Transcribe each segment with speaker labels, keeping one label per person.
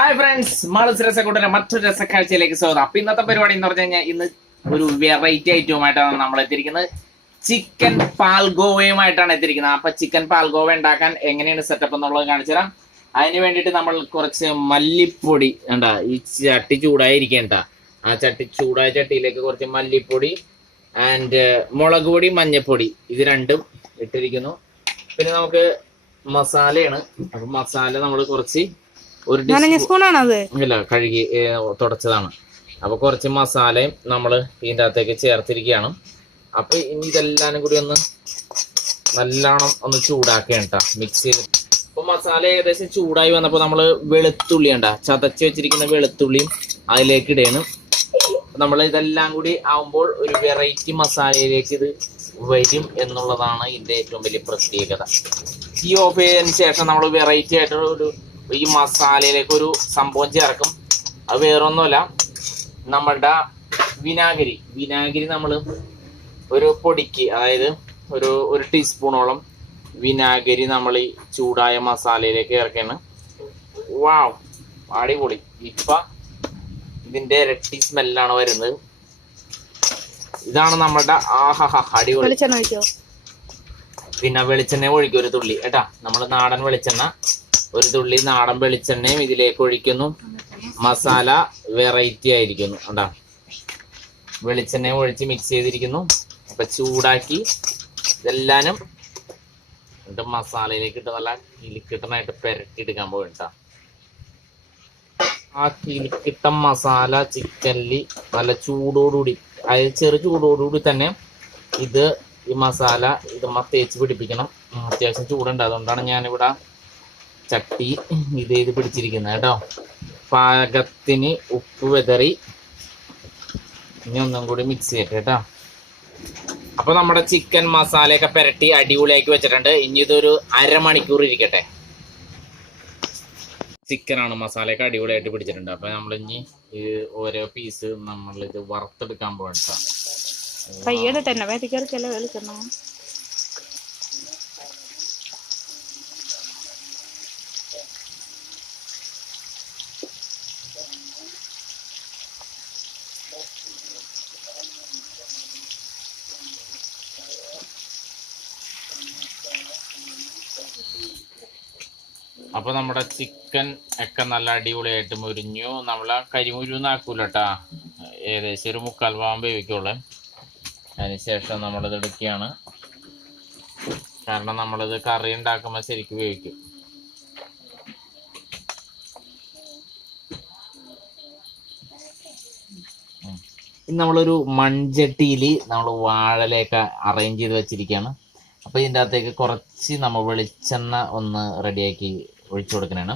Speaker 1: Hi friends Malas രസക്കൂട്ടിന്റെ മറ്റൊരു രസക്കാഴ്ചയിലേക്ക് സ്വാഗതം. അപ്പൊ ഇന്നത്തെ പരിപാടി എന്ന് പറഞ്ഞു കഴിഞ്ഞാൽ ഇന്ന് ഒരു വെറൈറ്റി ഐറ്റവുമായിട്ടാണ് നമ്മൾ എത്തിയിരിക്കുന്നത്. ചിക്കൻ പാൽഗോവയുമായിട്ടാണ് എത്തിയിരിക്കുന്നത്. അപ്പൊ ചിക്കൻ പാൽഗോവ ഉണ്ടാക്കാൻ എങ്ങനെയാണ് സെറ്റപ്പ് എന്നുള്ളത് കാണിച്ചു തരാം. അതിന് വേണ്ടിയിട്ട് നമ്മൾ കുറച്ച് മല്ലിപ്പൊടി ഉണ്ടാ ഈ ചട്ടി ചൂടായിരിക്കേണ്ട ആ ചട്ടി ചൂടായ ചട്ടിയിലേക്ക് കുറച്ച് മല്ലിപ്പൊടി ആൻഡ് മുളക് പൊടി മഞ്ഞപ്പൊടി ഇത് രണ്ടും ഇട്ടിരിക്കുന്നു. പിന്നെ നമുക്ക് മസാലയാണ്. അപ്പൊ മസാല നമ്മൾ കുറച്ച് ഒരു
Speaker 2: അത്
Speaker 1: ഇല്ല കഴുകി തുടച്ചതാണ്. അപ്പൊ കുറച്ച് മസാലയും നമ്മൾ ഇതിന്റെ അകത്തേക്ക് ചേർത്തിരിക്കുകയാണ്. അപ്പൊ ഇനി ഇതെല്ലാനും കൂടി ഒന്ന് നല്ലോണം ഒന്ന് ചൂടാക്കുകയാണ് കേട്ടോ മിക്സ് ചെയ്ത്. അപ്പൊ മസാല ഏകദേശം ചൂടായി വന്നപ്പോൾ നമ്മൾ വെളുത്തുള്ളി ഉണ്ട ചതച്ച് വെച്ചിരിക്കുന്ന വെളുത്തുള്ളിയും അതിലേക്ക് ഇടയാണ് നമ്മൾ ഇതെല്ലാം കൂടി ആവുമ്പോൾ ഒരു വെറൈറ്റി മസാലയിലേക്ക് ഇത് വരും എന്നുള്ളതാണ് ഇതിന്റെ ഏറ്റവും വലിയ പ്രത്യേകത. ഈ ഓഫ് ചെയ്തതിന് ശേഷം നമ്മൾ വെറൈറ്റി ആയിട്ടുള്ള ഒരു ഈ മസാലയിലേക്ക് ഒരു സംഭവം ചേർക്കും. അത് വേറൊന്നുമല്ല നമ്മളുടെ വിനാഗിരി. വിനാഗിരി നമ്മൾ ഒരു പൊടിക്ക് അതായത് ഒരു ഒരു ടീസ്പൂണോളം വിനാഗിരി നമ്മൾ ഈ ചൂടായ മസാലയിലേക്ക് ചേർക്കാണ്. വാവ് അടിപൊളി. ഇപ്പം ഇതിന്റെ ഇരട്ടി സ്മെല്ലാണ് വരുന്നത്. ഇതാണ് നമ്മളുടെ ആഹാ അടിപൊളി. പിന്നെ വെളിച്ചെണ്ണ ഒഴിക്കും ഒരു തുള്ളി. കേട്ടാ നമ്മൾ നാടൻ വെളിച്ചെണ്ണ ഒരു തുള്ളി നാടൻ വെളിച്ചെണ്ണയും ഇതിലേക്ക് ഒഴിക്കുന്നു. മസാല വെറൈറ്റി ആയിരിക്കുന്നു. കണ്ടാ? വെളിച്ചെണ്ണയും ഒഴിച്ച് മിക്സ് ചെയ്തിരിക്കുന്നു. അപ്പൊ ചൂടാക്കി ഇതെല്ലാനും എന്നിട്ട് മസാലയിലേക്ക് ഇട്ട് നല്ല കിലിക്കിട്ടനായിട്ട് പെരട്ടിയെടുക്കാൻ പോകും കേട്ടാ ആ കിലിക്കിട്ട മസാല ചിക്കനിൽ നല്ല ചൂടോടുകൂടി അതായത് ചെറു ചൂടോടുകൂടി തന്നെ ഇത് ഈ മസാല ഇത് തേച്ച് പിടിപ്പിക്കണം. അത്യാവശ്യം ചൂടുണ്ട്. അതുകൊണ്ടാണ് ഞാനിവിടെ ചട്ടി ഇത് ചെയ്ത് പിടിച്ചിരിക്കുന്നത് കേട്ടോ. പാകത്തിന് ഉപ്പ് വെതറി ഇനി ഒന്നും കൂടി മിക്സ് ചെയ്യട്ടെ കേട്ടോ. അപ്പൊ നമ്മുടെ ചിക്കൻ മസാലയൊക്കെ പുരട്ടി അടിപൊളിയാക്കി വെച്ചിട്ടുണ്ട്. ഇനി ഇതൊരു അരമണിക്കൂർ ഇരിക്കട്ടെ. ചിക്കനാണ് മസാലയൊക്കെ അടിപൊളിയായിട്ട് പിടിച്ചിട്ടുണ്ട്. അപ്പൊ നമ്മൾ ഇനി ഈ ഓരോ പീസ് നമ്മളിത് വറുത്തെടുക്കാൻ
Speaker 2: പോകണ്ട വെളിച്ചെണ്ണ
Speaker 1: അപ്പൊ നമ്മുടെ ചിക്കൻ ഒക്കെ നല്ല അടിപൊളിയായിട്ട് മുരിഞ്ഞു. നമ്മൾ കരിമുരുന്നാക്കൂല കേട്ടാ ഏകദേശം ഒരു മുക്കാൽ ഭാഗം വേവിക്കുള്ളേ. അതിനുശേഷം നമ്മളിത് എടുക്കുകയാണ്. കാരണം നമ്മളിത് കറി ഉണ്ടാക്കുമ്പോൾ ശരിക്കും ഉപയോഗിക്കും നമ്മളൊരു മൺചട്ടിയിൽ നമ്മൾ വാഴലൊക്കെ അറേഞ്ച് ചെയ്ത് വെച്ചിരിക്കുകയാണ്. അപ്പോൾ ഇതിന്റെ അകത്തേക്ക് കുറച്ച് നമ്മൾ വെളിച്ചെണ്ണ ഒന്ന് റെഡിയാക്കി ഒഴിച്ചു കൊടുക്കുന്നതാണ്.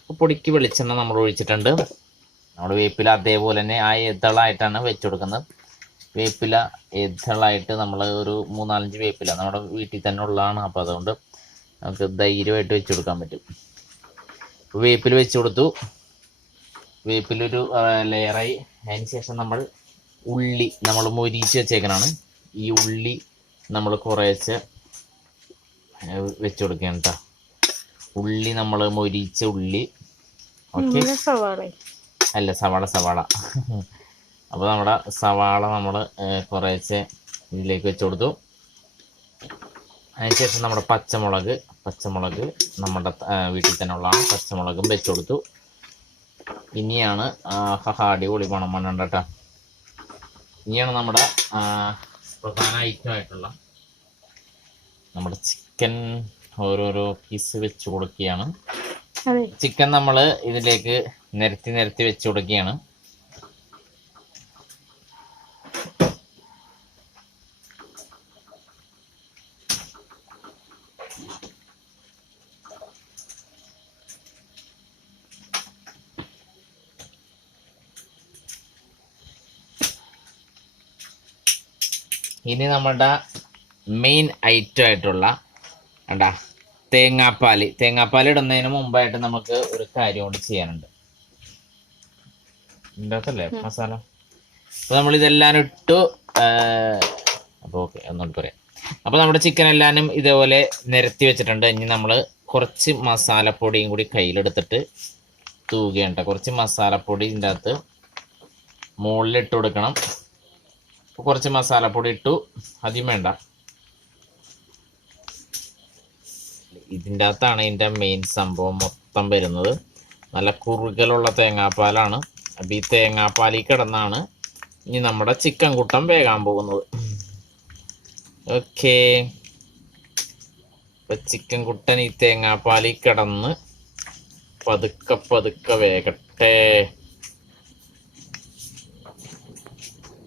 Speaker 1: അപ്പോൾ പൊടിക്ക് വെളിച്ചെണ്ണ നമ്മൾ ഒഴിച്ചിട്ടുണ്ട്. നമ്മൾ വേപ്പില അതേപോലെ തന്നെ ആ എതളായിട്ടാണ് വെച്ച് കൊടുക്കുന്നത്. വേപ്പില എതളായിട്ട് നമ്മൾ ഒരു മൂന്നാലഞ്ച് വേപ്പില നമ്മുടെ വീട്ടിൽ തന്നെ ഉള്ളതാണ്. അപ്പോൾ അതുകൊണ്ട് നമുക്ക് ധൈര്യമായിട്ട് വെച്ച് കൊടുക്കാൻ പറ്റും. വേപ്പിൽ വെച്ച് കൊടുത്തു. വേപ്പിലൊരു ലെയറായി. അതിന് ശേഷം നമ്മൾ ഉള്ളി നമ്മൾ മൊരിച്ച് വെച്ചേക്കണാണ് ഈ ഉള്ളി നമ്മൾ കുറേശ്ശെ വെച്ച് കൊടുക്കുകയാണ് കേട്ടോ ഉള്ളി നമ്മൾ മൊരിച്ച ഉള്ളി. ഓക്കെ. അല്ല സവാള സവാള. അപ്പോൾ നമ്മുടെ സവാള നമ്മൾ കുറേശ്ശെ ഇതിലേക്ക് വെച്ച് കൊടുത്തു. അതിനുശേഷം നമ്മുടെ പച്ചമുളക് പച്ചമുളക് നമ്മുടെ വീട്ടിൽ തന്നെ ഉള്ളതാണ് പച്ചമുളകും വെച്ച് കൊടുത്തു. ഇനിയാണ് ഹഹാ അടിപൊളി പണം മണ്ണുണ്ട് കേട്ടോ. ഇനിയാണ് നമ്മുടെ പ്രധാന ഐറ്റം ആയിട്ടുള്ള നമ്മുടെ ചിക്കൻ ഓരോരോ പീസ് വെച്ച് കൊടുക്കുകയാണ്. ചിക്കൻ നമ്മൾ ഇതിലേക്ക് നിരത്തി നിരത്തി വെച്ച് കൊടുക്കുകയാണ്. ഇനി നമ്മളുടെ മെയിൻ ഐറ്റം ആയിട്ടുള്ള എന്താ തേങ്ങാപ്പാൽ തേങ്ങാപ്പാൽ ഇടുന്നതിന് മുമ്പായിട്ട് നമുക്ക് ഒരു കാര്യം കൂടി ചെയ്യാനുണ്ട്. ഉണ്ടാക്കല്ലേ? മസാല? അപ്പൊ നമ്മൾ ഇതെല്ലാം ഇട്ടു അപ്പോൾ ഓക്കെ ഒന്നുകൂടി പറയാം. അപ്പോൾ നമ്മുടെ ചിക്കൻ എല്ലാനും ഇതേപോലെ നിരത്തി വെച്ചിട്ടുണ്ട്. ഇനി നമ്മൾ കുറച്ച് മസാലപ്പൊടിയും കൂടി കയ്യിലെടുത്തിട്ട് തൂകേണ്ട കുറച്ച് മസാലപ്പൊടി ഇതിന്റെ അകത്ത് മുകളിലിട്ട് കൊടുക്കണം. കുറച്ച് മസാലപ്പൊടി ഇട്ടു അധികം വേണ്ട. ഇതിന്റെ അകത്താണ് ഇതിന്റെ മെയിൻ സംഭവം മൊത്തം വരുന്നത്. നല്ല കുറുകലുള്ള തേങ്ങാപ്പാലാണ്. അപ്പം ഈ തേങ്ങാപ്പാലിൽ കിടന്നാണ് ഇനി നമ്മുടെ ചിക്കൻ കൂട്ടം വേകാൻ പോകുന്നത്. ഓക്കേ. ഇപ്പം ചിക്കൻ കുട്ടൻ ഈ തേങ്ങാപ്പാലിൽ കിടന്ന് പതുക്കെ പതുക്കെ വേകട്ടെ.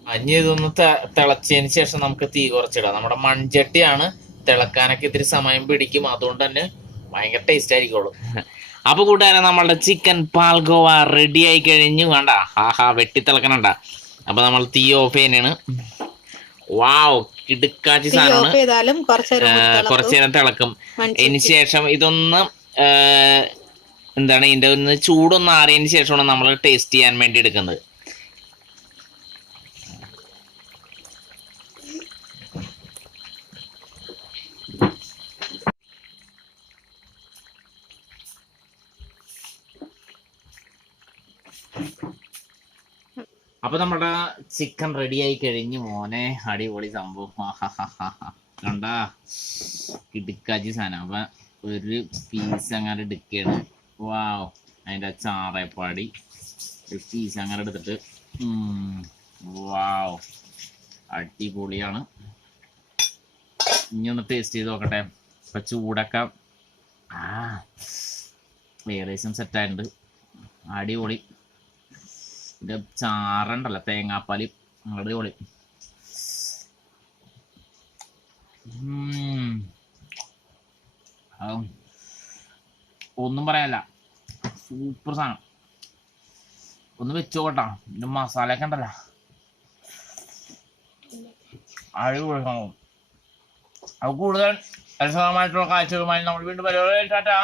Speaker 1: അഞ്ഞിതൊന്ന് തെ- തിളച്ചതിന് ശേഷം നമുക്ക് തീ കുറച്ചിടാം. നമ്മുടെ മൺചട്ടിയാണ് തിളക്കാനൊക്കെ ഇത്തിരി സമയം പിടിക്കും. അതുകൊണ്ട് തന്നെ ഭയങ്കര ടേസ്റ്റ് ആയിരിക്കുള്ളൂ. അപ്പൊ കൂട്ടുകാരെ നമ്മളുടെ ചിക്കൻ പാൽഗോവ റെഡി ആയി കഴിഞ്ഞു. വേണ്ട ആഹാ വെട്ടി തിളക്കണണ്ട അപ്പൊ നമ്മൾ തീ ഓഫ് ചെയ്യുന്നതാണ്. വാവ് കിടുക്കാച്ചി സാധനമാണ്.
Speaker 2: കുറച്ച് നേരം തിളക്കും.
Speaker 1: അതിന് ശേഷം ഇതൊന്ന് എന്താണ് ഇതിന്റെ ഒന്ന് ചൂടൊന്ന് ആറിയതിന് ശേഷമാണ് നമ്മൾ ടേസ്റ്റ് ചെയ്യാൻ വേണ്ടി എടുക്കുന്നത്. അപ്പൊ നമ്മുടെ ചിക്കൻ റെഡി ആയി കഴിഞ്ഞു. മോനെ അടിപൊളി സംഭവം. കണ്ടാ? കിടുക്കാച്ചി സാധനം. അപ്പൊ ഒരു പീസ് അങ്ങനെ എടുക്കുകയാണ്. വാവ് അതിന്റെ ചാറേപ്പാടി. ഒരു പീസ് അങ്ങനെ എടുത്തിട്ട്. വാ അടിപൊളിയാണ്. ഇനി ഒന്ന് ടേസ്റ്റ് ചെയ്ത് നോക്കട്ടെ. ഇപ്പൊ ചൂടൊക്കെ. ആ. ഏകദേശം സെറ്റായിട്ടുണ്ട് അടിപൊളി. ചാറുണ്ടല്ലോ. തേങ്ങാപ്പാൽ. അടിപൊളി. ഒന്നും പറയാല്ല സൂപ്പർ സാധനം ഒന്ന് വെച്ചോട്ടാ ഇതിന്റെ മസാലയൊക്കെ ഉണ്ടല്ലോ. അടിപൊളി സംഭവം അത് കൂടുതൽ രസകരമായിട്ടുള്ള കാഴ്ചകളുമായി നമ്മൾ വീണ്ടും പരിപാടി ടാറ്റാ.